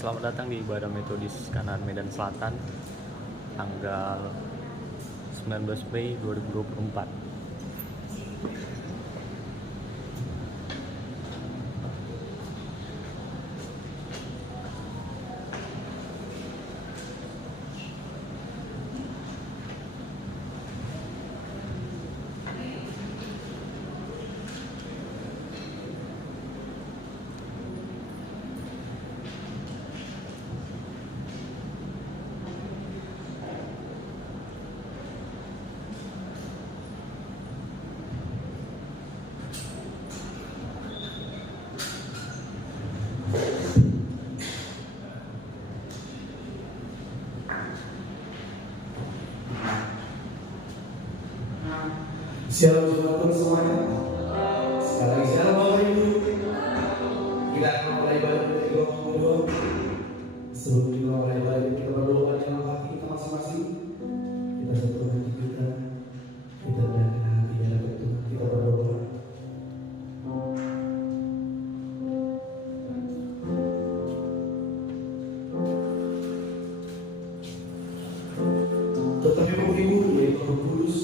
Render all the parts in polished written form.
Selamat datang di Ibadah Metodis Kanan Medan Selatan, tanggal 19 Mei 2024. Shalom saudara semuanya. Sekali lagi shalom Bapak Ibu. Kita akan mulai ibadah kita berdoa. Sebelum kita mulai ibadah kita berdoa dalam hati kita masing-masing. Kita satukan hati kita berikan hati dalam Tuhan kita berdoa. Tetapi Bapak Ibu, yaitu Roh Kudus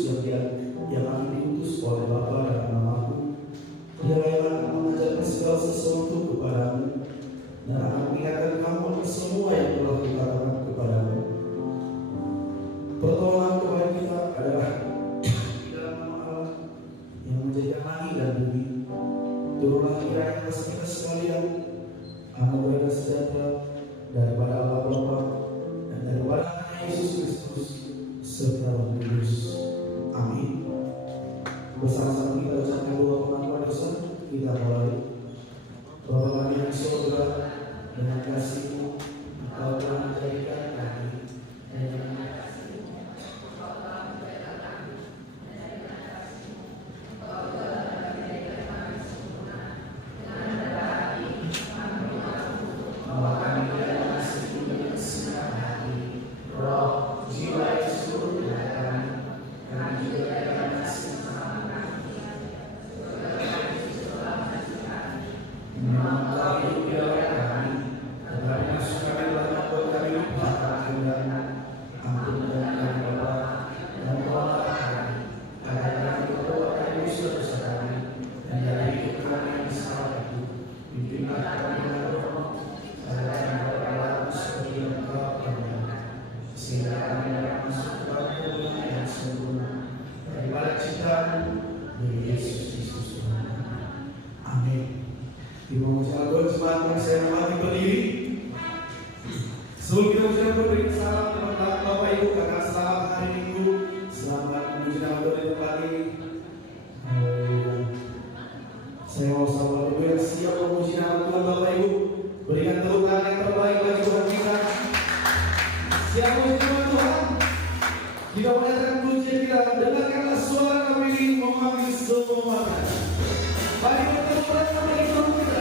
yang akan diutus oleh Bapa dan Namaku, Dia yang akan mengajarkan segala sesuatu kepadamu dan akan mengingatkan kamu semua yang telah dikatakan kepadamu. Pertolongan kepada kita adalah di dalam nama Allah yang menjadikan langit dan bumi. Turunlah kiranya atas kita sekalian anugerah dan sejahtera daripada Allah Bapa dan daripada Anaknya Yesus Kristus serta Roh Kudus. Amin. Bersama-sama kita ucapkan doa pengakuan dosa. Kita mulai. Bapa kami yang di surga, dengan kasih-Mu Engkau telah menjadikan kami dan dengan kasih-Mu Engkau telah menjadikan kami dan dengan kasih-Mu Engkau telah menjadikan kami sempurna dengan berhati kami mengaku bahwa kami dalam kasih-Mu dengan segenap hati, roh, jiwa yang seluruh tubuh kami juga dalam kasih memang telah hidup di dalam kami, tetapi masuk kami telah membuat kami lupa akan kehendak-Mu. Ampunkan kami Bapa, dan tolonglah kami, agar kami bertobat dari dosa-dosa kami, dan dari hidup kami yang salah itu, pimpinlah kami dengan Roh-Mu, agar kami berlaku seperti Engkau kehendak, sehingga kami dapat masuk ke dalam kemuliaan yang sempurna daripada ciptaan-Mu, dari Yesus Kristus Tuhan. Amin. Di mengucapkan doa jemaat yang saya hormati berdiri. Sebelum kita ucapkan beri salam kepada Bapak Ibu karena selamat hari Minggu, selamat menuju dalam doa yang tadi. Saya mau sahabat Ibu yang siap memuji nama Tuhan. Bapak Ibu, berikan tepuk tangan yang terbaik bagi Tuhan kita. Siap memuji nama Tuhan. Kita menyatakan pujian kita, dengarkanlah suara kami ini memanggil semua. Mari kita berdoa bagi Tuhan kita.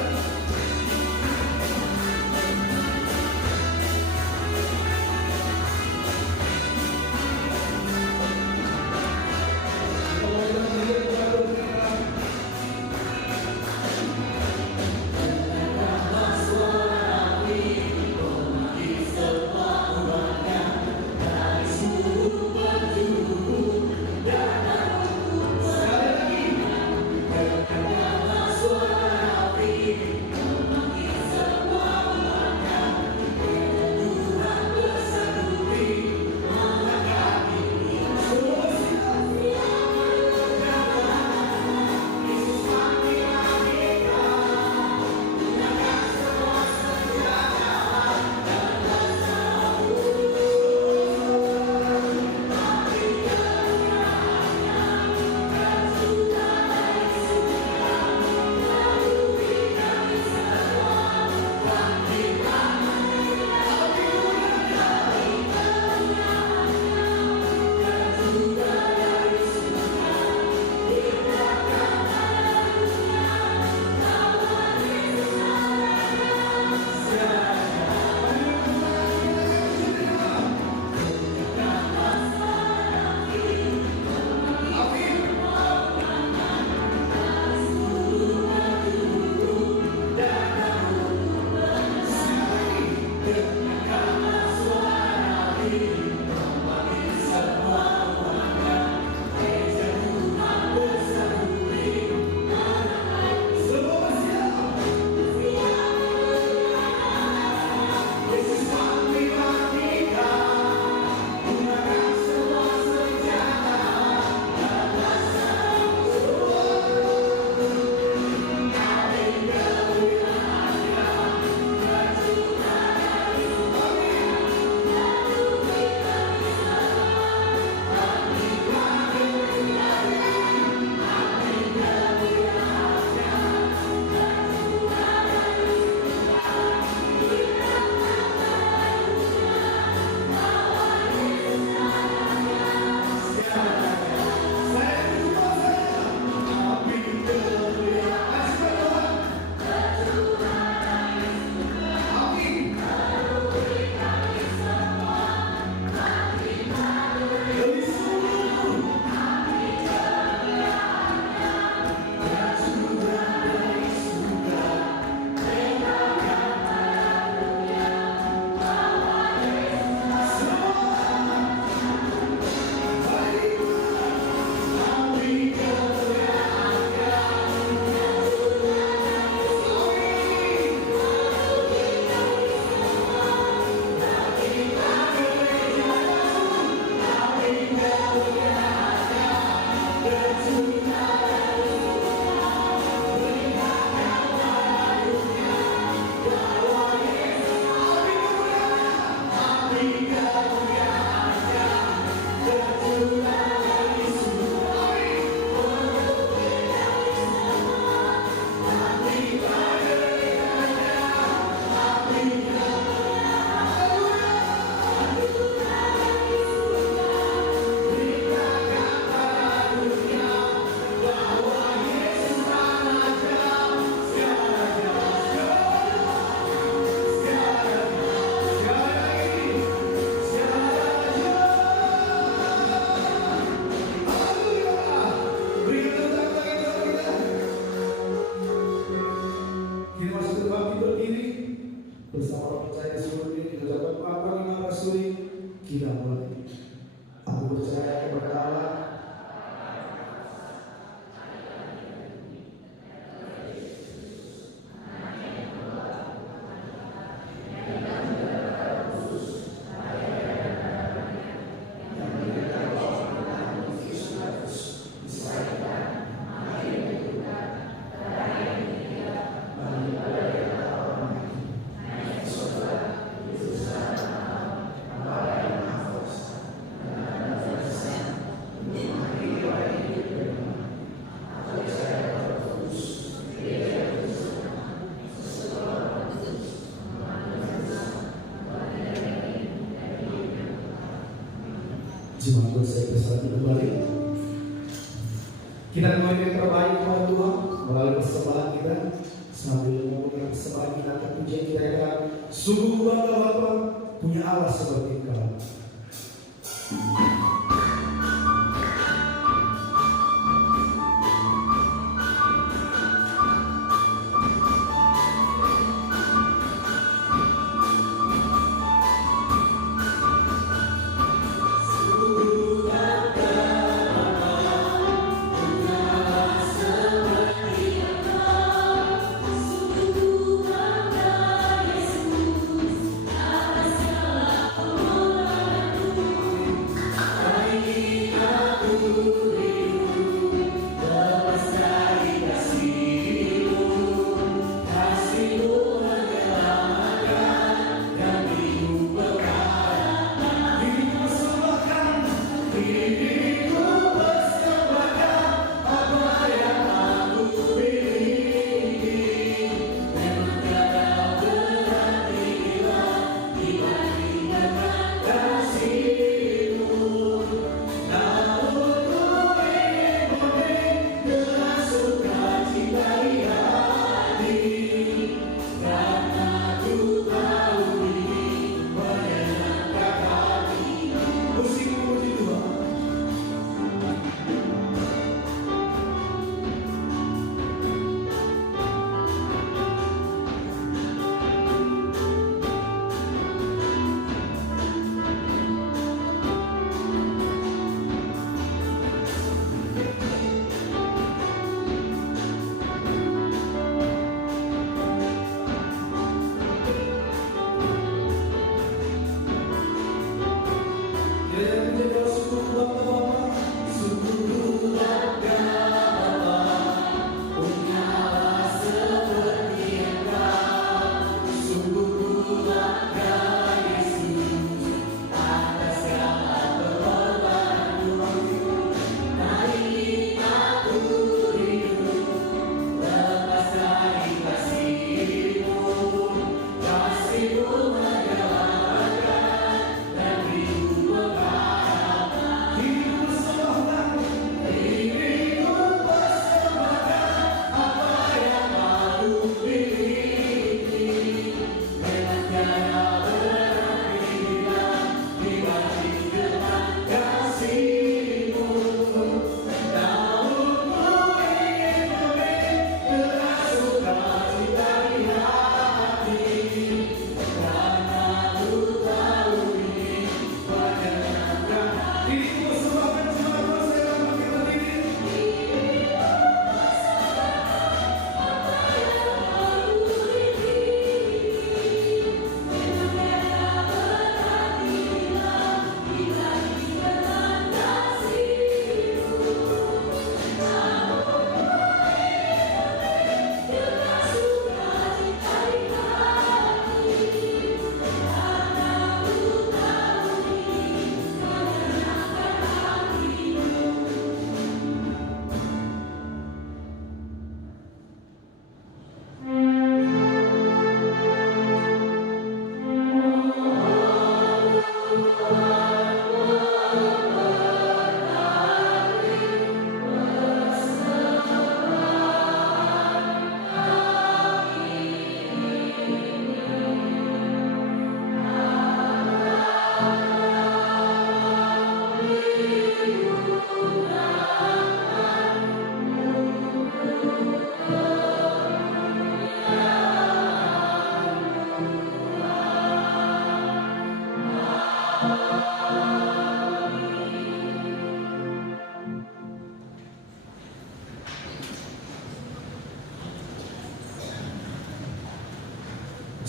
Tuhan. Aku percaya kepada Allah, jemaat saya bersatu kembali. Kita kembali yang terbaik kepada Tuhan melalui persembahan kita. Sambil mengumpulkan persembahan kita, pujian kita yang sungguh bangga Bapa punya Allah seperti Engkau.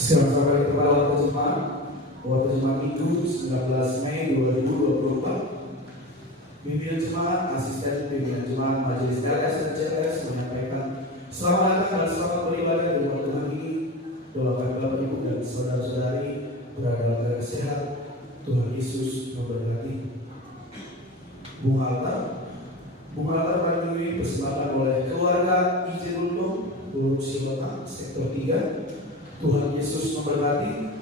Silakan kepada waktu jemaat Minggu 19 Mei 2024. Pimpinan jemaat, asisten pimpinan jemaat, majelis LS dan CLS menyampaikan selamat datang dan selamat beribadah di waktu Tuhan ini. Doakan Bapak Ibu dan saudara-saudari berada dalam keadaan sehat. Tuhan Yesus memberkati. Bunga altar pada minggu ini dipersembahkan oleh keluarga Izin Lulung, Guru Silota, Sektor 3. Tuhan Yesus memberkati.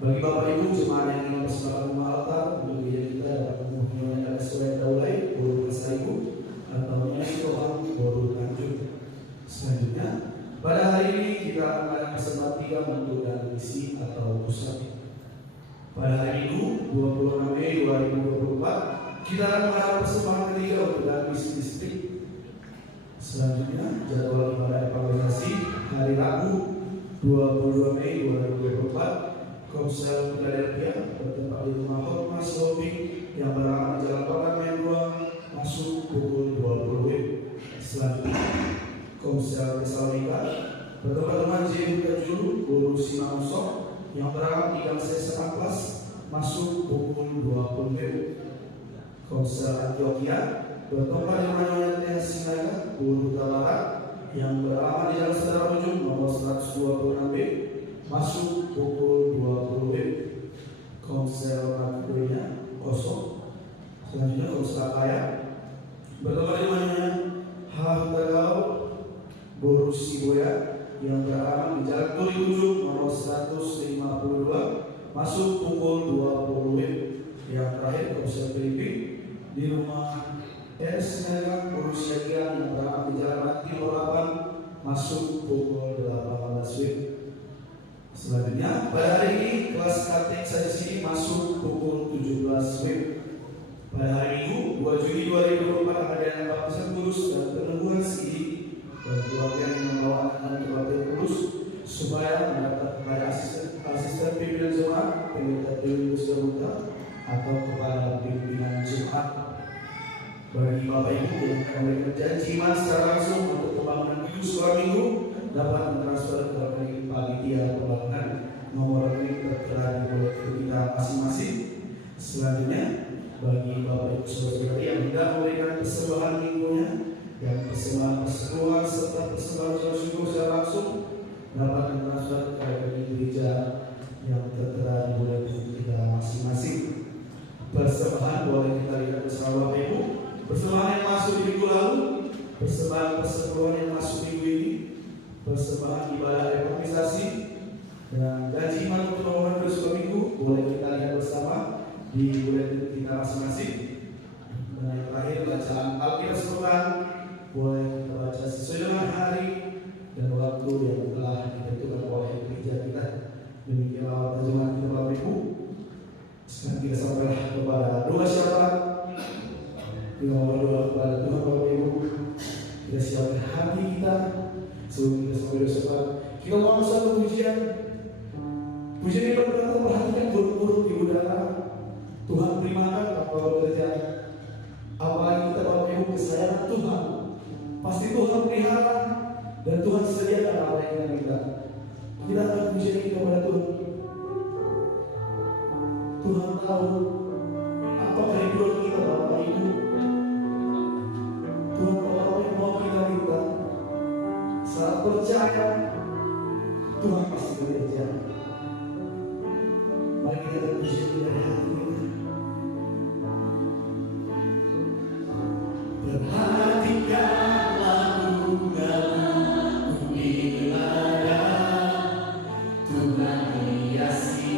Bagi Bapak Ibu jemaat yang ingin mempersembahkan bunga altar untuk gereja kita dapat menghubungi sesuai daulai Guru Pasar Ibu atau Nyanyi Tuhan Guru Tanjung. Selanjutnya pada hari ini kita akan mengadakan persembahan 3 untuk dan misi atau pusat. Pada hari Minggu 26 Mei 2024 kita akan mengadakan persembahan ketiga untuk dan misi distrik. Selanjutnya jadwal ibadah evangelisasi hari Rabu 22 Mei 2024 Komsel Philadelphia bertempat di rumah Hotmas Lobby yang beralamat di Jalan Pakan Main 2 masuk pukul 20 WIB. Selanjutnya Komsel Thessalonika bertempat rumah J. Juru Guru Simausok yang beralamat di Gang Sesa Amplas masuk pukul 20 WIB. Komsel Antioquia bertempat di rumah Nyonya Sinaga Guru Barat yang beralamat di Jalan Saudara Ujung nomor 126B masuk pukul 20 WIB. Komsel Makedonia kosong. Selanjutnya Komsel Kaya bertempat di rumahnya Hahutagao Guru Siboya yang beralamat di Jalan Turi Ujung nomor 152 masuk pukul 20 WIB. Yang terakhir Komsel Filipin di rumah Sinaga Guru Syagian yang beralamat di Jalan Mati 8 masuk pukul 18 WIB. Selanjutnya pada hari ini kelas karting saja sini masuk pukul 17 WIB. Pada hari Minggu 2 Juni 2024 ada baptisan kudus dan peneguhan CD dan keluarga yang membawa anak-anak ke baptisan kudus supaya mendapat kepada asisten pimpinan jemaat, pendeta Dewi Wisdamuta atau kepada pimpinan jemaat. Bagi Bapak Ibu yang akan memberikan janji iman secara langsung untuk pembangunan minggu sekolah minggu dapat mentransfer ke rekening panitia pembangunan. Nomor rekening tertera di buletin kita masing-masing. Selanjutnya bagi Bapak Ibu saudara yang hendak memberikan persembahan minggunya dan persembahan persekutuan serta persembahan ucapan syukur secara langsung dapat mentransfer ke rekening gereja yang tertera di buletin kita masing-masing. Persembahan boleh kita lihat bersama Bapak Ibu. Persembahan yang masuk di minggu lalu, persembahan persekutuan yang masuk minggu ini, persembahan ibadah evangelisasi dan gaji iman untuk nomor kedua minggu boleh kita lihat bersama di buletin kita masing-masing. Dan yang terakhir bacaan Alkitab sepekan boleh kita baca sesuai dengan hari dan waktu yang telah ditentukan oleh gereja kita. Demikianlah terjemahan kita Bapak Ibu. Sekarang kita sampailah kepada doa syafaat. Kita berdoa kepada Tuhan Bapak Ibu. Kita siapkan hati kita sebelum kita sampai berdoa. Kita mohon satu pujian. Pujian ini berkata perhatikan burung-burung di udara. Tuhan berimakan apa bekerja. Apalagi kita Bapak Ibu kesayangan Tuhan. Pasti Tuhan pelihara dan Tuhan sediakan apa yang kita minta. Kita akan pujian ini kepada Tuhan. Tuhan tahu apa kehidupan kita Bapak Ibu. Tuhan tahu apa yang mau kita minta. Saat percaya Tuhan pasti bekerja. Mari kita berpujian dari hati kita. Perhatikan lagu-lagu ibadah Tuhan hiasi.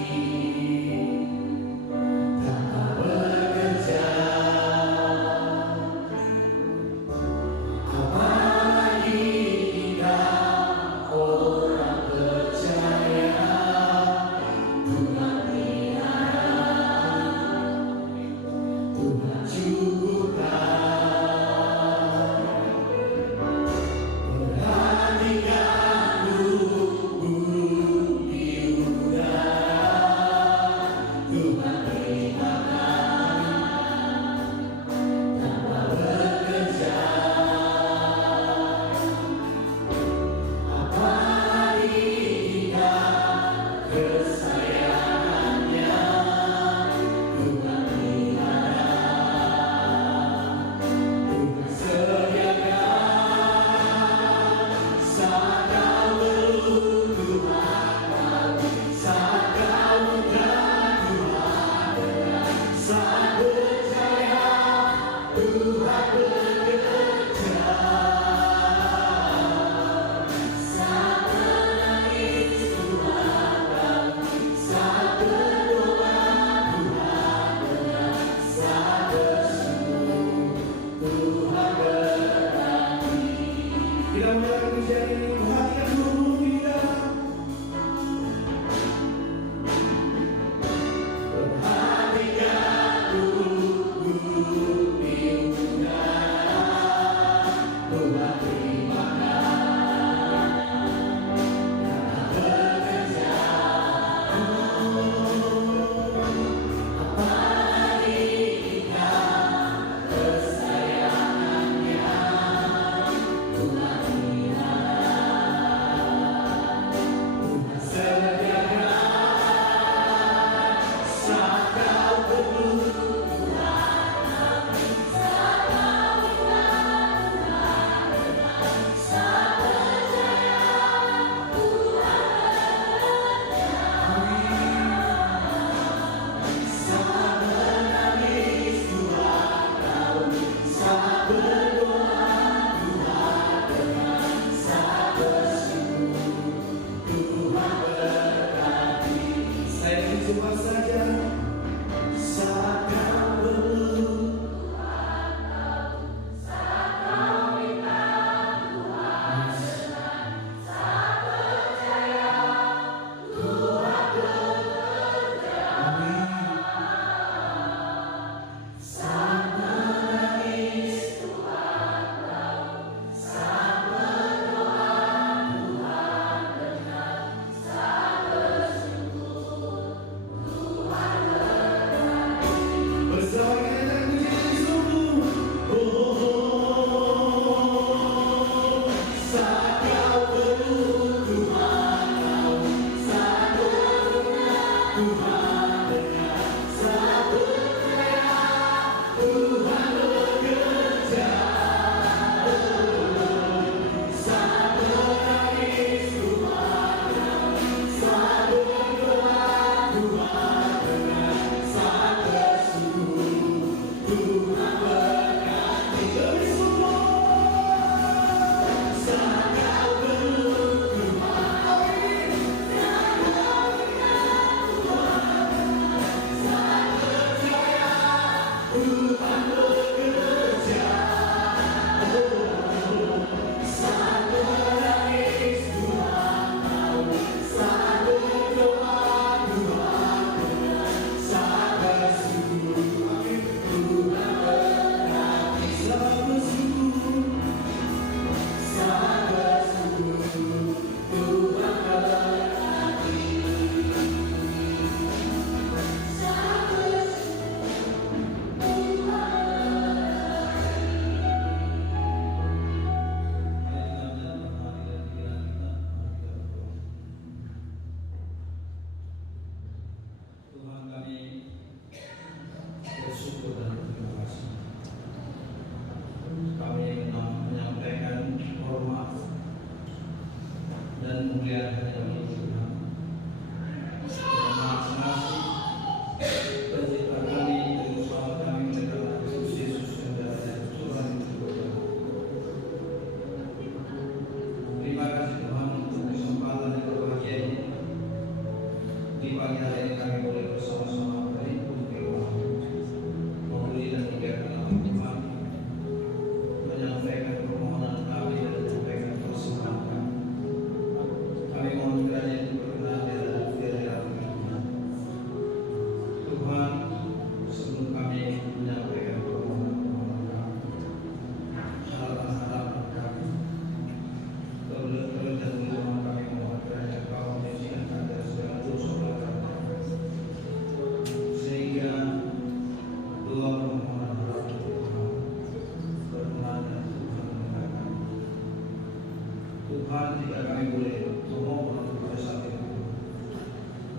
Tuhan, jika kami boleh memohon pada saat itu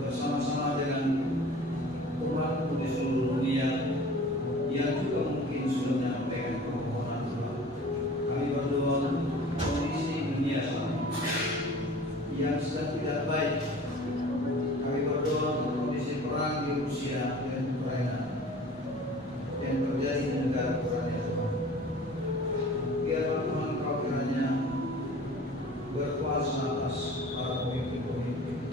bersama-sama dengan umatmu di seluruh dunia yang juga mungkin sudah menyampaikan permohonan Tuhan. Kami berdoa untuk kondisi dunia saat ini yang sedang tidak baik. Kami berdoa untuk kondisi perang di Rusia dan Ukraina yang terjadi di negara Ukraina, Tuhan. Biarlah Tuhan Kau kiranya berkuasa atas para pemimpin-pemimpin.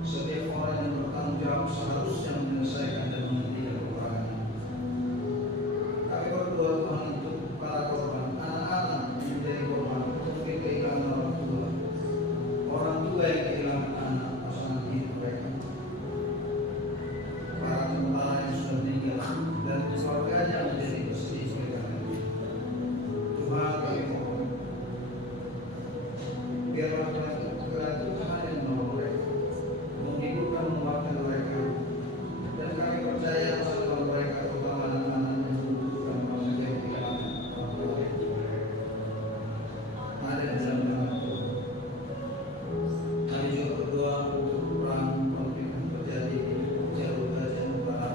Setiap orang yang bertanggung jawab seharusnya menyelesaikan dan menghentikan peperangan ini. Kami berdoa Tuhan untuk para korban, anak-anak yang menjadi korban, mungkin kehilangan orang tua yang kehilangan anak, pasangan hidup mereka, para tentara yang sudah meninggal, dan keluarganya menjadi bersedih mereka. Tuhan, kami mohon, biarlah Tuhan yang menolong mereka, menghidupkan, menguatkan mereka, dan kami percaya bahwa mereka, terutama anak-anak yang membutuhkan proses yang kehilangan orang tua ada di dalam tangan Tuhan. Kami juga berdoa untuk perang konflik yang terjadi di jalur Gaza Utara,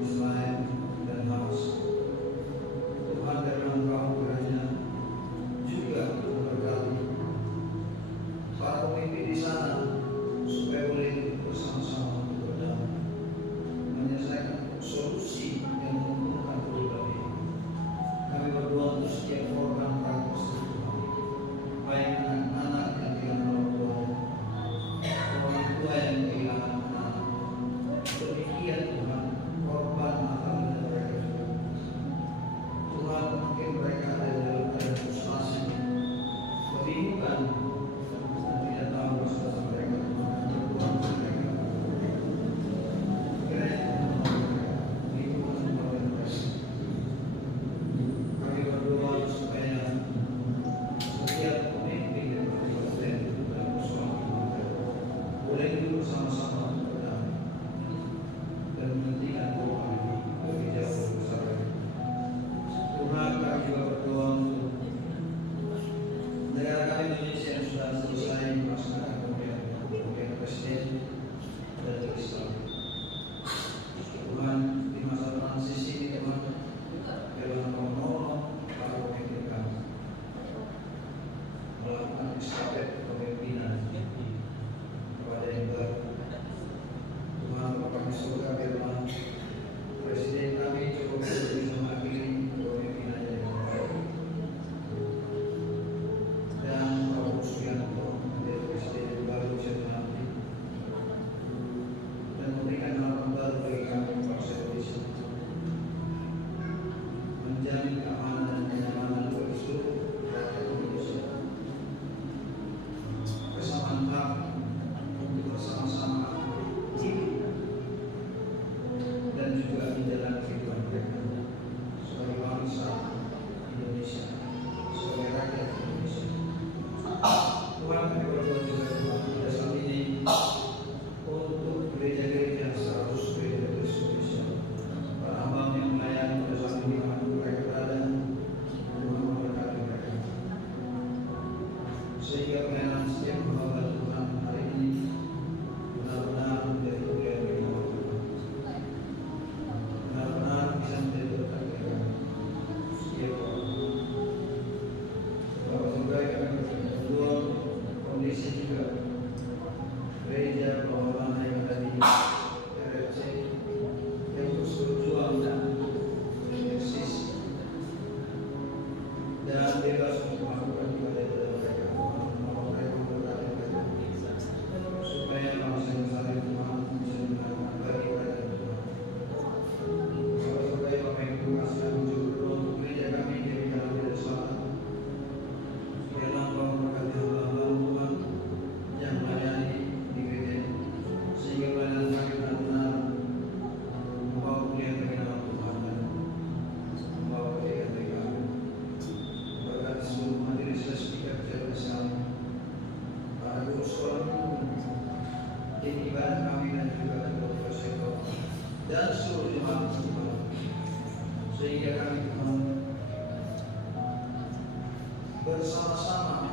Israel dan Hamas. Tuhan, dalam Engkau kiranya juga memberkati para pemimpin di sana supaya boleh bersama-sama untuk berdamai, menyelesaikan solusi yang menguntungkan kedua belah pihak. Kami berdoa untuk setiap korban perang tersebut, baik anak-anak yang kehilangan orang tua yang kehilangan anak. Demikian Tuhan, korban akan mereka juga. Tuhan, mungkin mereka ada dalam keadaan frustasi, kebingungan, dan tidak tahu masalah mereka. Tuhan, mereka kiranya lingkungan kepada mereka. Kami berdoa supaya setiap pemimpin yang berkepentingan dalam persoalan mereka boleh duduk bersama-sama untuk berdamai dan menghentikan peperangan ini lebih jauh besar lagi. Tuhan, kami juga berdoa untuk negara kami Indonesia yang sudah selesai melaksanakan pemilihan presiden dan Islam. Tuhan, di masa transisi ini Tuhan, biarlah Kau menolong para pemimpin kami melakukan estafet kepemimpinan kepada yang baru. Tuhan, Bapa kami surga, biarlah presiden kami Joko Widodo bisa mengakhiri kepemimpinannya dengan baik, dan Prabowo Subianto menjadi presiden yang baru bisa nanti dan memberikan harapan baru bagi kami bangsa Indonesia, menjamin keamanan dan kenyamanan bagi seluruh rakyat Indonesia, kesamaan hak untuk bersama-sama hidup dan juga menjalani kehidupan mereka sebagai bangsa Indonesia, sebagai rakyat Indonesia. Tuhan, kami berdoa juga Tuhan pada saat ini untuk gereja-gereja 100 gereja Kristen Indonesia, para hamba yang melayani pada saat ini Tuhan, mereka berada, Tuhan memberkati mereka, sehingga pelayanan setiap hamba Tuhan hari ini benar-benar menjadi kemuliaan bagi nama Tuhan, benar-benar bisa menjadi berkat bagi kami setiap orang. Bapak surga, kami berdoa kondisi juga gereja Pelawanan yang ada di RFC yang terus berjuang dan eksis dan bebas untuk melakukan ibadah mereka. Mohon mereka memberkati mereka supaya bangsa Nusa Tuhan bisa mengalami bagi mereka Tuhan. Bapak surga, Bapak yang berkasih, kami juga berdoa untuk gereja kami di Jalan Medan Selatan. Biarlah Engkau memberkati hamba-hamba Tuhan yang melayani di gereja ini, sehingga pelayanan kami benar-benar membawa kemuliaan bagi nama Tuhan dan membawa kebaikan bagi kami. Berkati seluruh majelis speaker jalan sekali, para guru sekolah tim ibadah kami dan juga ketua sektor dan seluruh jemaat Tuhan, sehingga kami Tuhan bersama-sama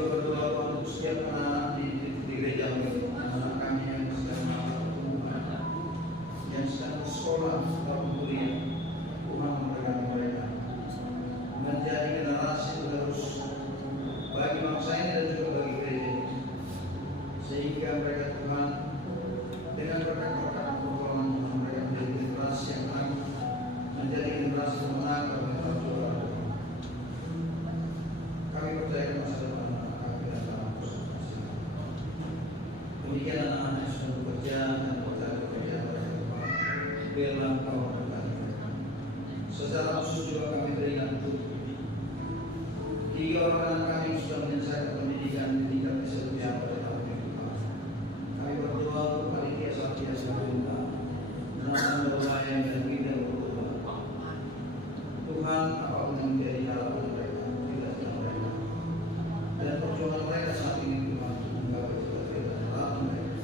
juga berdoa untuk setiap anak di gereja, anak kami yang sedang melakukan yang sedang sekolah atau kuliah, Tuhan memberkati mereka menjadi generasi penerus bagi bangsa ini dan juga bagi gereja, sehingga mereka Tuhan dengan berkat-berkat pertolongan Tuhan mereka menjadi generasi yang tangguh, menjadi generasi pemenang bagi Tuhan. Kami percaya masa depan anak kami dan dalam persatuan. Demikian anak-anak yang sudah bekerja dan bekerja mereka Tuhan, biarlah Engkau memberkati mereka. Secara khusus juga kami berikan untuk 3 orang anak kami yang sudah menyelesaikan pendidikan di tingkat S1 pada tahun ini. Kami berdoa untuk panitia Satya Sahaja, menahan berbahaya dan tidak berdoa. Tuhan, apapun yang menjadi harapan mereka, tidak mereka dan perjuangan mereka saat ini Tuhan, menggapai cita-cita dan harapan mereka.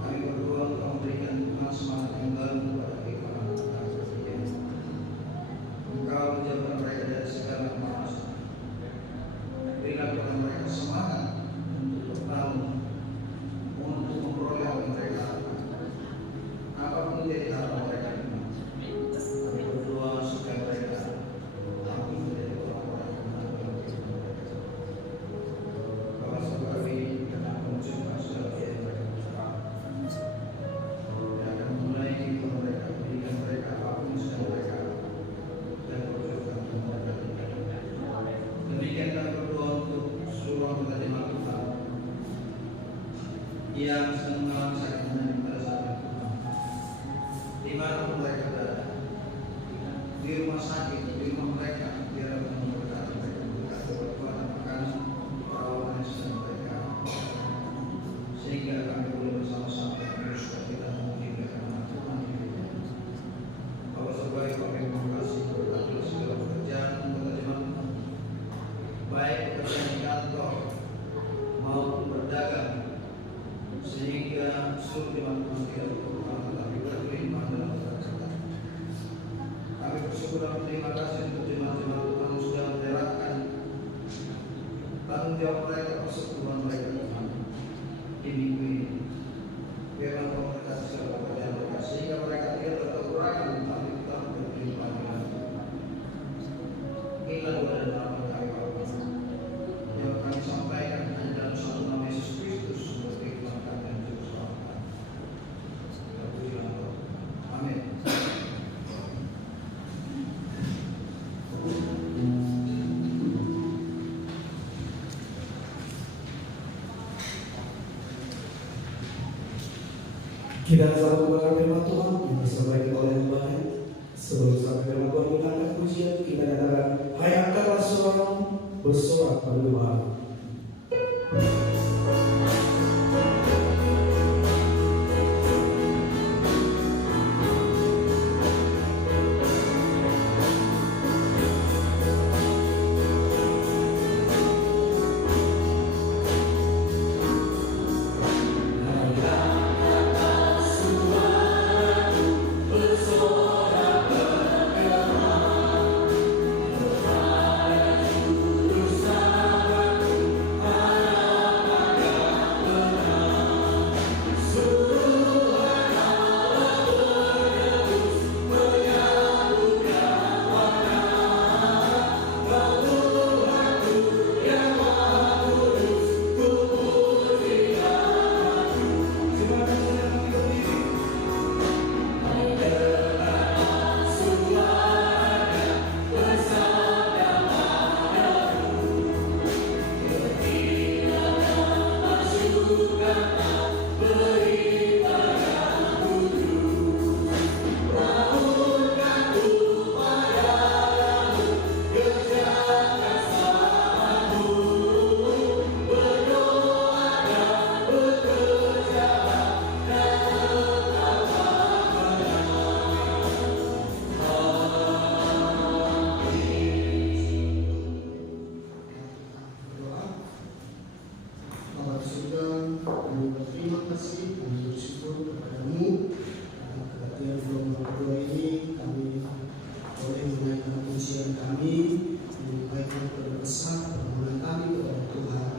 Kami berdoa untuk memberikan Tuhan semangat yang baru kepada kehidupan anak berpikir. Engkau menjauhkan mereka dari segala kemarahan. Berilah kepada mereka semangat untuk bertahun, untuk memperoleh apa yang mereka harapkan. Apapun menjadi harapan mereka, kami berdoa supaya mereka mampu menjadi orang-orang yang benar dalam kehidupan mereka. Bapak Saudari dengan mengucapkan segala yang mereka ucapkan, dan akan memulai kehidupan mereka, pendidikan mereka, apapun yang sedang mereka dan berjuangkan untuk mereka. Demikian kami berdoa untuk seluruh anggota jemaat Tuhan yang sedang mengalami sakit menyakit pada saat ini Tuhan, dimanapun mereka berada, di rumah sakit, di rumah mereka, biarlah Tuhan memberkati mereka, memberkati kekuatan makanan, perawatan yang sedang mereka, sehingga kami boleh bersama-sama meneruskan kita memuliakan nama Tuhan di dunia. Bapak Saudari, kami terima kasih berkatilah segala pekerjaan anggota jemaat Tuhan, baik pekerjaan di kantor maupun berdagang, sehingga seluruh jemaat Tuhan tidak berkurang tetapi berlimpah dalam berkat. Kami bersyukur dan berterima kasih untuk jemaat-jemaat Tuhan yang sudah menyerahkan tanggung jawab mereka, persekutuan mereka Tuhan di minggu ini. Biarlah Kau memberkati segala pekerjaan mereka, sehingga mereka tidak terkekurangan tetapi tetap berlimpah dalam. Inilah doa dan harapan kami Bapa, yang kami sampaikan hanya dalam satu nama Yesus Kristus sebagai Tuhan kami dan Juru Selamat kami. Terpujilah Engkau. Amin. Kita selalu mendengar firman Tuhan yang disampaikan oleh yang baik. Sebelum sampai firman Tuhan mendengarkan pujian, kita katakan, hai angkatlah suaramu, bersorak pada Tuhan. kami menyampaikan kepada besar permohonan kami kepada Tuhan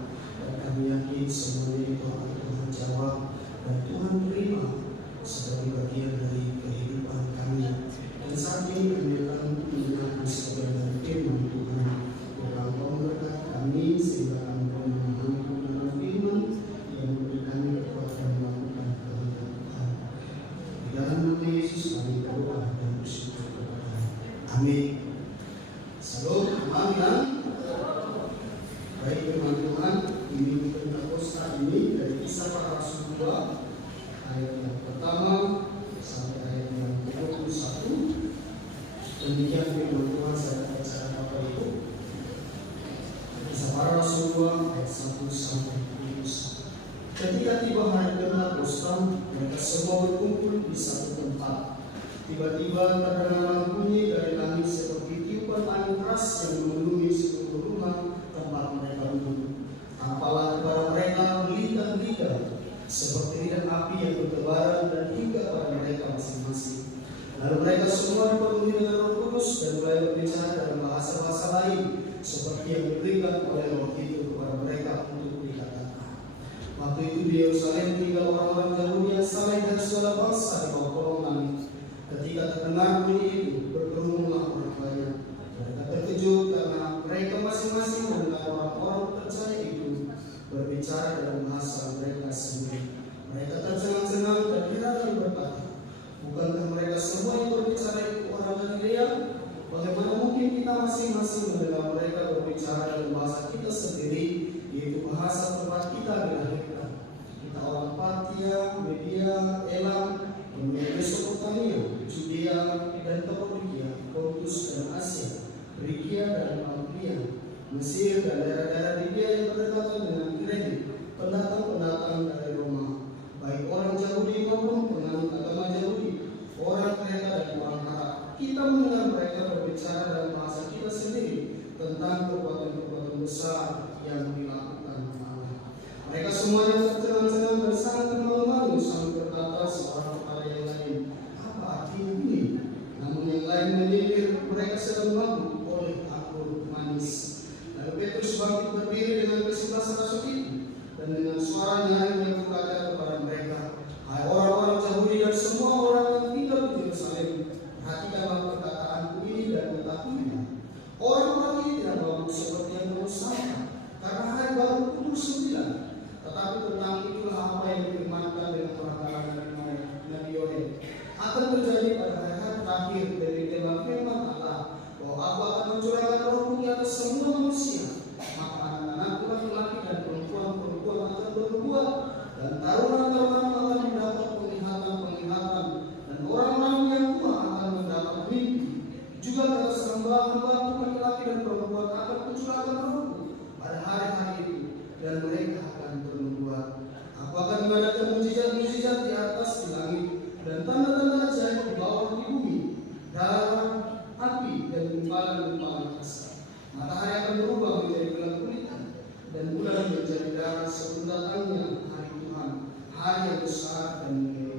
minggu Pentakosta ini dari Kisah Para Rasul 2 ayat yang pertama sampai ayat yang 21. Demikian firman Tuhan saya bacakan Bapak Ibu. Kisah Para Rasul 2 ayat 1 sampai 21. Ketika tiba hari Pentakosta, mereka semua berkumpul di satu tempat. Tiba-tiba terdengar bunyi dari langit seperti tiupan angin keras yang memenuhi seluruh rumah tempat mereka duduk. Tampaklah kepada mereka berlidah-lidah seperti lidah api yang bertebaran dan hingga pada mereka masing-masing. Lalu mereka semua dipenuhi dengan Roh Kudus dan mulai berbicara dalam bahasa-bahasa lain seperti yang diberikan oleh Roh itu kepada mereka untuk dikatakan. Waktu itu di Yerusalem tinggal orang-orang Yahudi yang saleh dari segala bangsa di bawah kolong langit. Ketika terdengar bunyi itu, berkerumunlah orang banyak. Mereka terkejut karena mereka masing-masing mendengar orang-orang percaya itu berbicara dalam bahasa mereka sendiri. Mereka tercengang-cengang dan heran berkata, bukankah mereka semua yang berbicara itu orang Galilea? Bagaimana mungkin kita masing-masing mendengar mereka berbicara dalam bahasa kita sendiri, yaitu bahasa tempat kita dilahirkan? Kita orang Partia, Media, Elam, Mesopotamia, Judea dan Kapadokia, Pontus dan Asia, Frigia dan Pamfilia, Mesir dan daerah-daerah Libya yang berdekatan dengan Kirene, pendatang-pendatang dari Roma, baik orang Yahudi maupun penganut agama Yahudi, orang Kreta dan orang Arab. Kita mendengar mereka berbicara dalam bahasa kita sendiri tentang perbuatan-perbuatan besar yang dilakukan Allah. Mereka semuanya tercengang-cengang dan sangat termalu-malu sambil berkata seorang kepada yang lain, apa artinya ini? Namun yang lain menyindir mereka sedang mabuk oleh anggur manis. Lalu Petrus bangkit berdiri dengan kesebelasan rasul itu dan dengan suara nyaring yang berkata kepada mereka, hai orang-orang Yahudi dan semua orang yang tinggal di Yerusalem, perhatikanlah perkataanku ini dan ketahuilah. Orang-orang ini tidak mabuk seperti yang kamu sangka, karena hari baru pukul 9. Tetapi tentang itulah apa yang difirmankan dengan perkataan dari Nabi Yoel akan terjadi pada hari-hari terakhir dari dalam firman Allah, bahwa aku akan mencurahkan rohku di atas semua manusia, maka anak-anakku laki-laki dan perempuan-perempuan akan berbuat, dan tarunan-tarunan akan mendapat penglihatan-penglihatan, dan orang-orang yang tua akan mendapat mimpi. Juga atas hamba-hambaku laki-laki dan perempuan akan mencurahkan rohku pada hari-hari itu, dan mereka akan bernubuat. Aku akan mengadakan mujizat-mujizat di atas di langit dan tanda-tanda ajaib di bawah di bumi, darah, api dan gumpalan-gumpalan asap. Matahari akan berubah menjadi gelap gulita dan bulan menjadi darah sebelum datangnya hari Tuhan, hari yang besar dan mulia.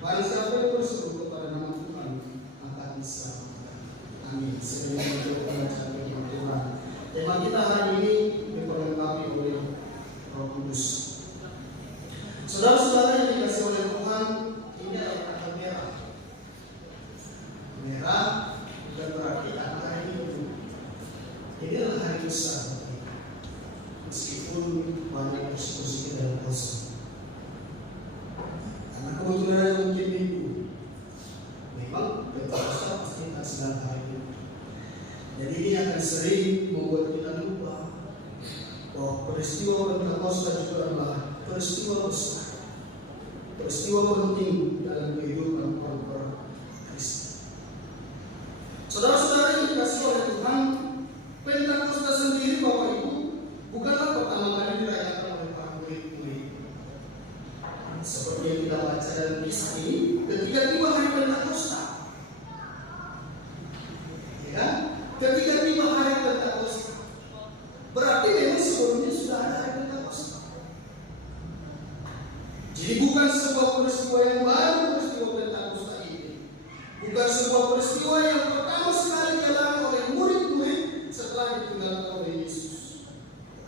Barang siapa yang berseru kepada nama Tuhan akan diselamatkan. Amin. Sebelum kita baca firman Tuhan, tema kita hari ini diperlengkapi oleh Roh Kudus. Saudara-saudara yang dikasihi oleh Tuhan, ini adalah tanggal merah. Merah bukan berarti tanggal hari ini. Ini adalah hari besar. Meskipun banyak persekusi dalam kosong. Karena kebetulan mungkin minggu. Memang Pentakosta pasti tak sedang hari ini. Jadi ini akan sering membuat kita lupa bahwa peristiwa Pentakosta juga adalah peristiwa besar, peristiwa penting dalam kehidupan orang Kristen. Saudara-saudara yang dikasihi oleh Tuhan, Pentakosta sendiri Bapak Ibu bukanlah pertama kali dirayakan oleh para murid-murid. Seperti yang kita baca dalam kisah ini, ketika tiba hari Pentakosta, ya kan? Ketika tiba hari Pentakosta, berarti memang sebelumnya sudah ada hari Pentakosta. Jadi bukan sebuah peristiwa yang baru, peristiwa Pentakosta ini. Bukan sebuah peristiwa yang pertama sekali dialami oleh murid-murid setelah ditinggalkan oleh Yesus.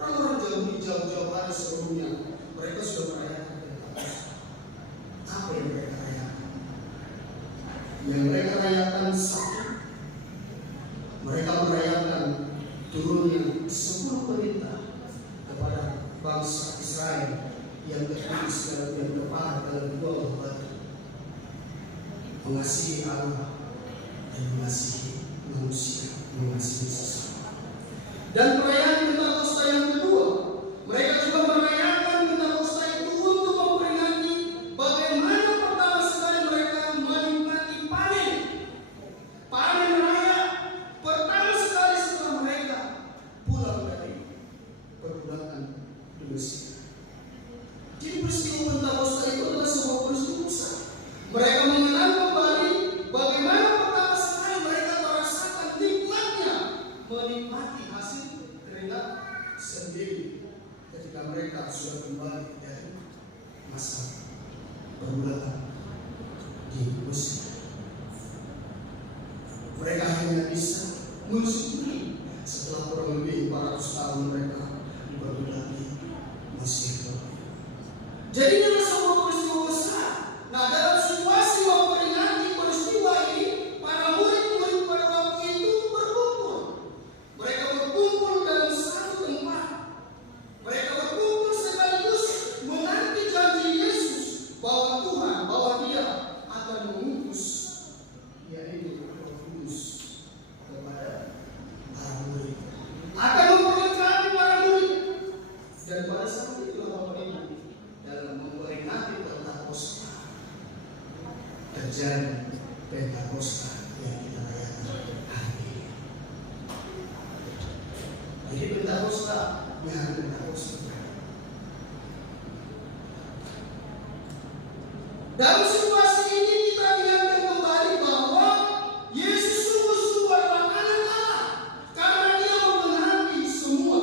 Orang-orang jauh-jauh hari sebelumnya, mereka sudah merayakan Pentakosta. Apa yang mereka rayakan? Yang mereka rayakan satu, mereka merayakan turunnya 10 perintah kepada bangsa Israel yang tertulis dalam yang terpahat dalam 2 batu. Mengasihi Allah dan mengasihi manusia, mengasihi sesama. Dan perayaan Pentakosta yang kedua, mereka juga sendiri ketika mereka sudah kembali dari masa pergulatan di Mesir. Mereka hanya bisa mensyukuri setelah kurang lebih 400 tahun mereka bergulat di Mesir. Jadi ini adalah sebuah peristiwa besar. Nah, dalam situasi memperingati peristiwa ini, para murid-murid pada waktu itu berkumpul. Mereka berkumpul dalam satu tempat. Mereka berkumpul sekaligus menanti janji Yesus bahwa Tuhan, bahwa Dia akan mengutus, yaitu Roh Kudus kepada para murid, akan memperlengkapi para murid. Dan pada saat itulah Bapak Ibu, dalam memperingati Pentakosta, terjadi Pentakosta yang kita rayakan hari ini. Jadi Pentakosta, hari Pentakosta. Dalam situasi ini kita ingatkan kembali bahwa Yesus sungguh-sungguh adalah anak Allah, karena Dia membenahi semua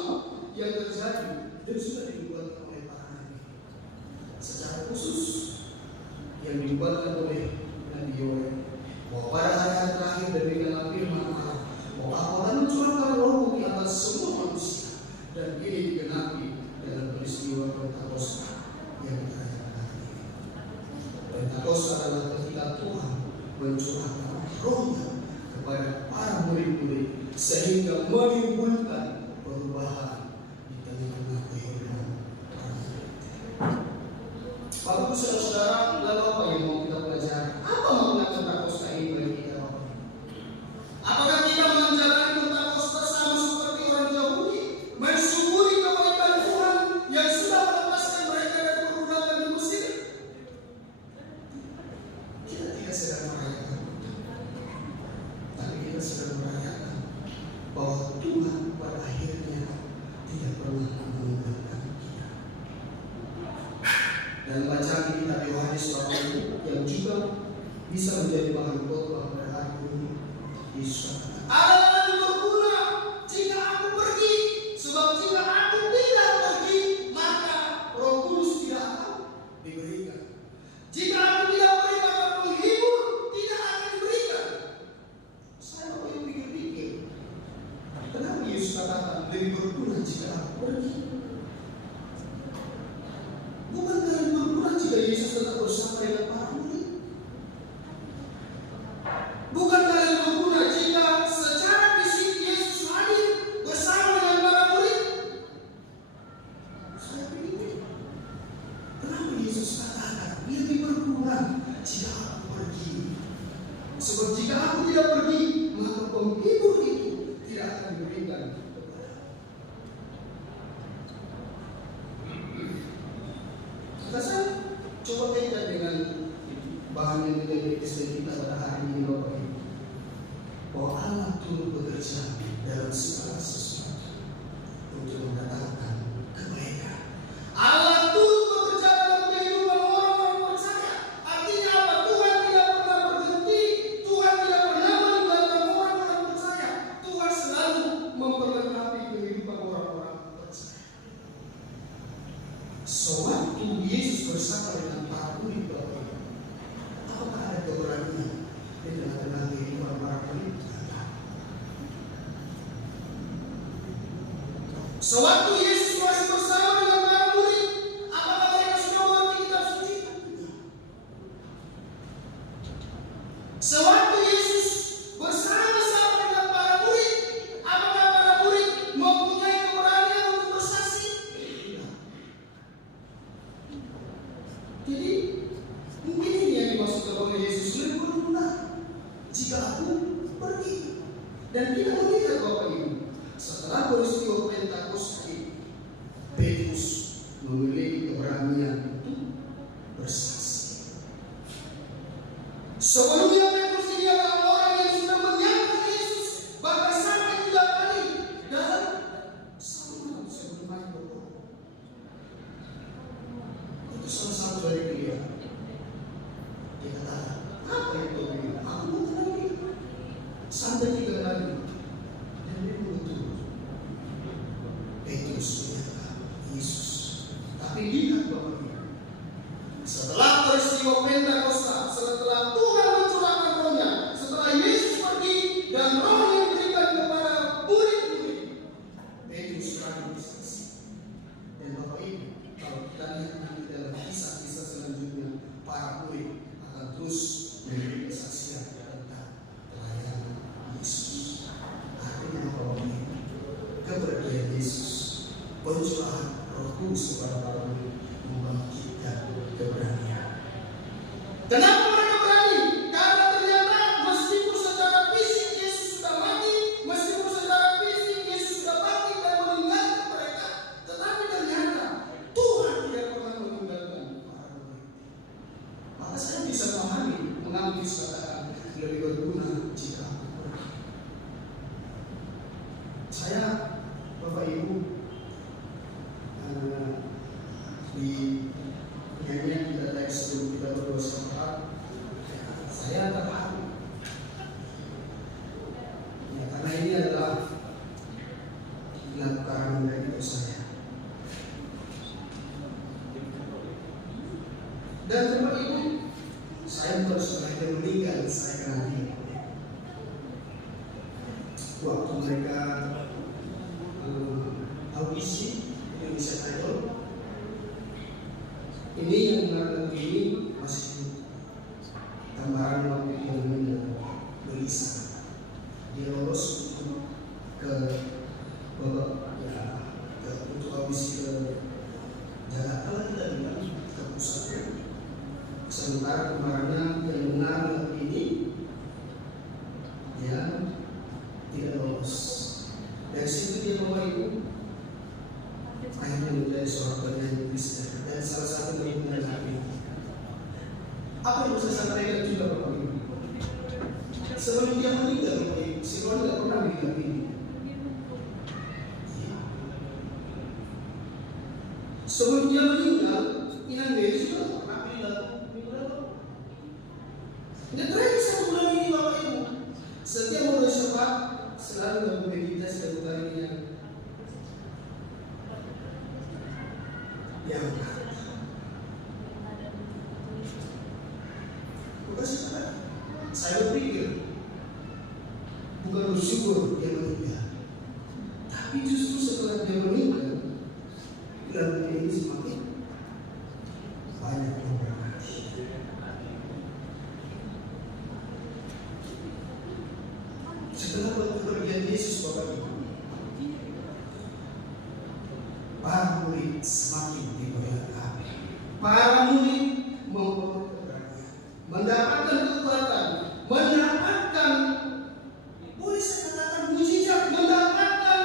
yang terjadi dan sudah dibuat oleh para nabi. Secara khusus yang dibuatkan oleh Nabi Yoel, bahwa pada hari terakhir demikianlah firman Allah, bahwa Aku akan mencurahkan Rohku di atas semua manusia, dan ini digenapi dalam peristiwa Pentakosta yang kita rayakan hari ini. Pentakosta adalah ketika Tuhan mencurahkan Roh-Nya kepada para murid-murid sehingga menimbulkan perubahan di tengah-tengah kehidupan para murid. Bapak Ibu saudara-saudara, lalu apa yang mau kita pelajari? Apa makna Pentakosta ini bagi kita, Bapak Ibu? Apakah kita menjalani Pentakosta sama seperti orang Yahudi, mensyukuri kebaikan Tuhan yang sudah melepaskan mereka dari perbudakan di Mesir? Kita tidak sedang merayakan, tapi kita sedang merayakan bahwa Tuhan pada akhirnya tidak pernah meninggalkan kita. Dan bacaan kitab Yohanes yang juga bisa menjadi bahan khotbah pada hari ini, Yesus katakan, Allah lebih berguna jika Aku pergi, sebab jika Aku tidak pergi, maka Roh Kudus tidak akan diberikan. Jika Aku tidak pergi, maka penghibur tidak akan diberikan. Saya mau pikir-pikir, kenapa Yesus katakan lebih berguna jika Aku pergi? Bukan lebih berguna jika Yesus tetap bersama dengan para murid? Bukan lebih berguna jika secara fisik Yesus hadir bersama dengan para murid? Saya pikir, kenapa Yesus katakan lebih berguna jika Aku pergi? Sebab jika Aku tidak pergi, maka penghibur itu tidak akan diberikan kepada Aku. Saya coba kaitkan dengan bahan yang menjadi episode kita pada hari ini, Bapak Ibu, bahwa Allah turut bekerja dalam segala sesuatu untuk mendatangkan kebaikan. Allah turut bekerja dalam kehidupan orang-orang percaya. Artinya apa? Tuhan tidak pernah berhenti, Tuhan tidak pernah meninggalkan orang-orang percaya. Tuhan selalu memperlengkapi kehidupan orang-orang percaya. Sewaktu Yesus bersama dengan para murid, Bapak Ibu, apakah ada keberanian di tengah-tengah kehidupan para murid? Sewaktu Yesus masih bersama dengan para murid, apakah mereka sudah mengerti kitab suci? Sewaktu Yesus bersama-sama dengan para murid, apakah para murid mempunyai keberanian untuk bersaksi? Tidak. Jadi mungkin ini yang dimaksudkan oleh Yesus, lebih berguna jika Aku pergi. Dan kita melihat, Bapak Ibu, setelah peristiwa Pentakosta ini, saling diskusi. Dan Bapak Ibu, kalau kita lihat nanti dalam kisah-kisah selanjutnya, para murid akan terus memberi kesaksian tentang pelayanan Yesus. Artinya apa Bapak Ibu? Kepergian Yesus, pencurahan Roh Kudus kepada para murid membangkitkan keberanian. Kenapa mereka berani? Karena ternyata meskipun secara fisik Yesus sudah mati, meskipun secara fisik Yesus sudah mati dan meninggalkan mereka, tetapi ternyata Tuhan tidak pernah meninggalkan para murid. Maka saya bisa memahami mengapa Yesus katakan lebih berguna jika aku pergi. Saya, Bapak Ibu, di nyanyian kita tadi sebelum kita berdoa sebentar, saya terharu. Ya, karena ini adalah lakukan dari itu saya. Dan Bapak Ibu, saya baru saja meninggal, saya nanti waktu mereka audisi Indonesia Idol, ini yang mengenai ini masih gambaran waktu itu dengan Belisa. Dia lolos untuk ke babak ya, untuk audisi ke Jakarta lah kita bilang ke pusatnya. Sementara kemarinnya yang benar ini dia tidak lolos. Dari situ dia Bapak Ibu akhirnya menjadi seorang penyanyi Kristen dan salah satu lingkungan kami. Apa yang bisa saya sampaikan juga Bapak Ibu? Sebelum dia meninggal Bapak Ibu, si Roni tidak pernah bilang ini. Sebelum dia meninggal, Inan Beri sudah pernah bilang. Dan terakhir 1 bulan ini Bapak Ibu, setiap mau sempat selalu bermeditasi dan bertanya yang bukan sekarang. Saya berpikir bukan bersyukur dia meninggal, tapi justru setelah dia meninggal, lagu ini semakin banyak yang berarti. Setelah kepergian Yesus Bapak Ibu, para murid semakin diberkati. Para murid memperoleh keberanian, mendapatkan kekuatan, mendapatkan, boleh saya katakan mujizat, mendapatkan